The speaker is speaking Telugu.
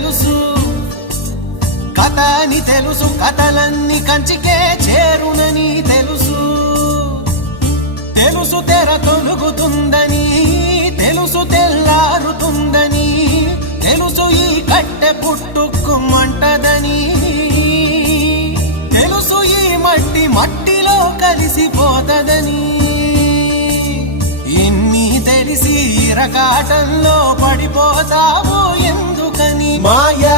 తెలుసు, కథ అని తెలుసు, కథలన్నీ కంచికే చేరునని తెలుసు. తెలుసు తెర తొలుగుతుందని, తెలుసు తెల్లారుతుందని, తెలుసు ఈ కట్టె పుట్టుకుమంటదని, తెలుసు ఈ మట్టి మట్టిలో కలిసిపోతదని. ఇన్ని తెలిసి ఇరకాటంలో పడిపోతావు ఎందుకని? మాయ